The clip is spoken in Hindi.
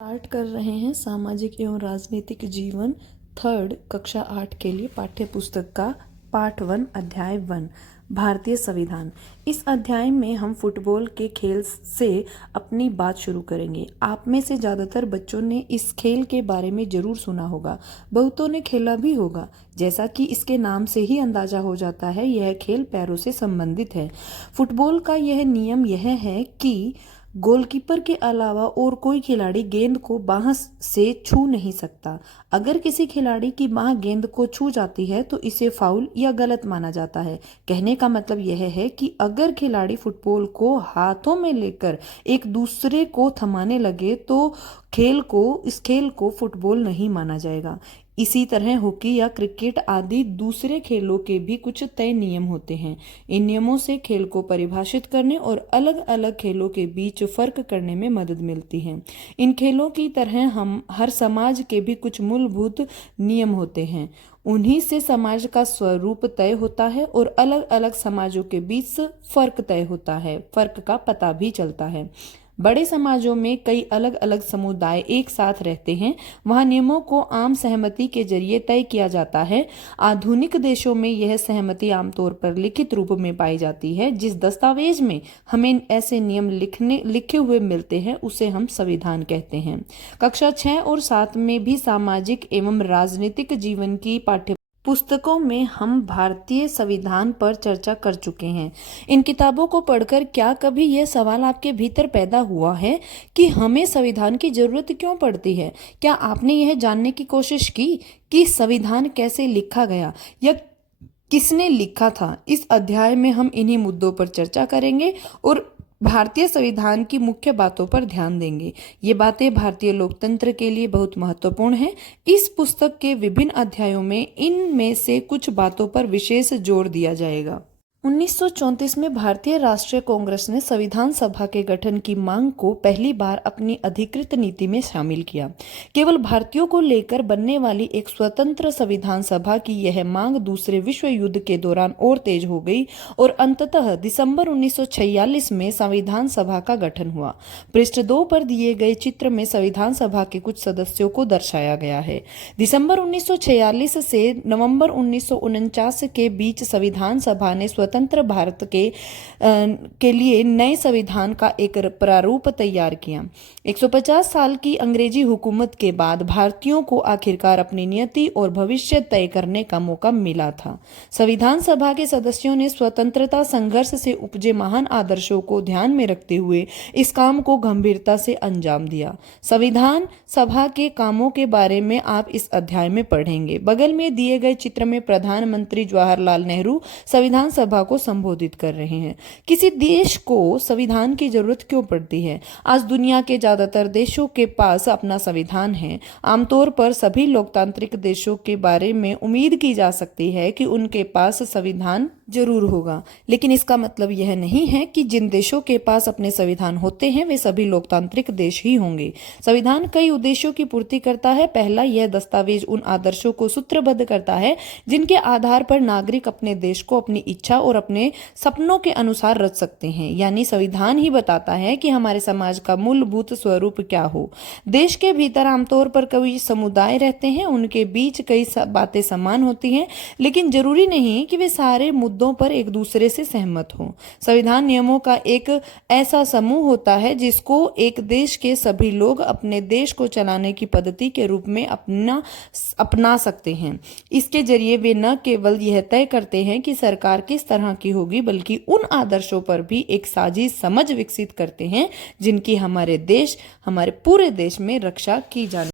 स्टार्ट कर रहे हैं सामाजिक एवं राजनीतिक जीवन थर्ड कक्षा 8 के लिए पाठ्य पुस्तक का पाठ 1 अध्याय 1 भारतीय संविधान। इस अध्याय में हम फुटबॉल के खेल से अपनी बात शुरू करेंगे। आप में से ज़्यादातर बच्चों ने इस खेल के बारे में ज़रूर सुना होगा, बहुतों ने खेला भी होगा। जैसा कि इसके नाम से ही अंदाजा हो जाता है, यह खेल पैरों से संबंधित है। फुटबॉल का यह नियम यह है कि गोलकीपर के अलावा और कोई खिलाड़ी गेंद को बाह से छू नहीं सकता। अगर किसी खिलाड़ी की बाह गेंद को छू जाती है तो इसे फाउल या गलत माना जाता है। कहने का मतलब यह है कि अगर खिलाड़ी फुटबॉल को हाथों में लेकर एक दूसरे को थमाने लगे तो इस खेल को फुटबॉल नहीं माना जाएगा। इसी तरह हॉकी या क्रिकेट आदि दूसरे खेलों के भी कुछ तय नियम होते हैं। इन नियमों से खेल को परिभाषित करने और अलग अलग खेलों के बीच फर्क करने में मदद मिलती है। इन खेलों की तरह हम हर समाज के भी कुछ मूलभूत नियम होते हैं। उन्हीं से समाज का स्वरूप तय होता है और अलग अलग समाजों के बीच फर्क तय होता है, फर्क का पता भी चलता है। बड़े समाजों में कई अलग अलग समुदाय एक साथ रहते हैं, वहाँ नियमों को आम सहमति के जरिए तय किया जाता है। आधुनिक देशों में यह सहमति आमतौर पर लिखित रूप में पाई जाती है। जिस दस्तावेज में हमें ऐसे नियम लिखे हुए मिलते हैं उसे हम संविधान कहते हैं। कक्षा 6 और 7 में भी सामाजिक एवं राजनीतिक जीवन की पाठ्य पुस्तकों में हम भारतीय संविधान पर चर्चा कर चुके हैं। इन किताबों को पढ़कर क्या कभी यह सवाल आपके भीतर पैदा हुआ है कि हमें संविधान की जरूरत क्यों पड़ती है? क्या आपने यह जानने की कोशिश की कि संविधान कैसे लिखा गया या किसने लिखा था? इस अध्याय में हम इन्हीं मुद्दों पर चर्चा करेंगे और भारतीय संविधान की मुख्य बातों पर ध्यान देंगे। ये बातें भारतीय लोकतंत्र के लिए बहुत महत्वपूर्ण हैं। इस पुस्तक के विभिन्न अध्यायों में इनमें से कुछ बातों पर विशेष जोर दिया जाएगा। 1934 में भारतीय राष्ट्रीय कांग्रेस ने संविधान सभा के गठन की मांग को पहली बार अपनी अधिकृत नीति में शामिल किया। केवल भारतीयों को लेकर बनने वाली एक स्वतंत्र संविधान सभा की यह मांग दूसरे विश्व युद्ध के दौरान और तेज हो गई और अंततः दिसंबर 1946 में संविधान सभा का गठन हुआ। पृष्ठ 2 पर दिए गए चित्र में संविधान सभा के कुछ सदस्यों को दर्शाया गया है। दिसंबर 1946 से नवंबर 1949 के बीच संविधान सभा ने स्वतंत्र भारत के लिए नए संविधान का एक प्रारूप तैयार किया। 150 साल की अंग्रेजी हुकूमत के बाद भारतीयों को आखिरकार अपनी नियति और भविष्य तय करने का मौका मिला था। संविधान सभा के सदस्यों ने स्वतंत्रता संघर्ष से उपजे महान आदर्शों को ध्यान में रखते हुए इस काम को गंभीरता से अंजाम दिया। संविधान सभा के कामों के बारे में आप इस अध्याय में पढ़ेंगे। बगल में दिए गए चित्र में प्रधानमंत्री जवाहरलाल नेहरू संविधान सभा को संबोधित कर रहे हैं। किसी देश को संविधान की जरूरत क्यों पड़ती है? आज दुनिया के ज्यादातर देशों के पास अपना संविधान है। आमतौर पर सभी लोकतांत्रिक देशों के बारे में उम्मीद की जा सकती है कि उनके पास संविधान जरूर होगा, लेकिन इसका मतलब यह नहीं है कि जिन देशों के पास अपने संविधान होते हैं वे सभी लोकतांत्रिक देश ही होंगे। संविधान कई उद्देश्यों की पूर्ति करता है। पहला, यह दस्तावेज उन आदर्शों को सूत्रबद्ध करता है जिनके आधार पर नागरिक अपने देश को अपनी इच्छा और अपने सपनों के अनुसार रच सकते हैं। यानी संविधान ही बताता है कि हमारे समाज का मूलभूत स्वरूप क्या हो। देश के भीतर आमतौर पर कई समुदाय रहते हैं, उनके बीच कई बातें समान होती हैं, लेकिन जरूरी नहीं कि वे सारे मुद्दों पर एक दूसरे से सहमत हों। संविधान नियमों का एक ऐसा समूह होता है जिसको एक देश के सभी लोग अपने देश को चलाने की पद्धति के रूप में अपना सकते हैं। इसके जरिए वे न केवल यह तय करते हैं कि सरकार किस तरह की होगी, बल्कि उन आदर्शों पर भी एक साझी समझ विकसित करते हैं जिनकी हमारे पूरे देश में रक्षा की जानी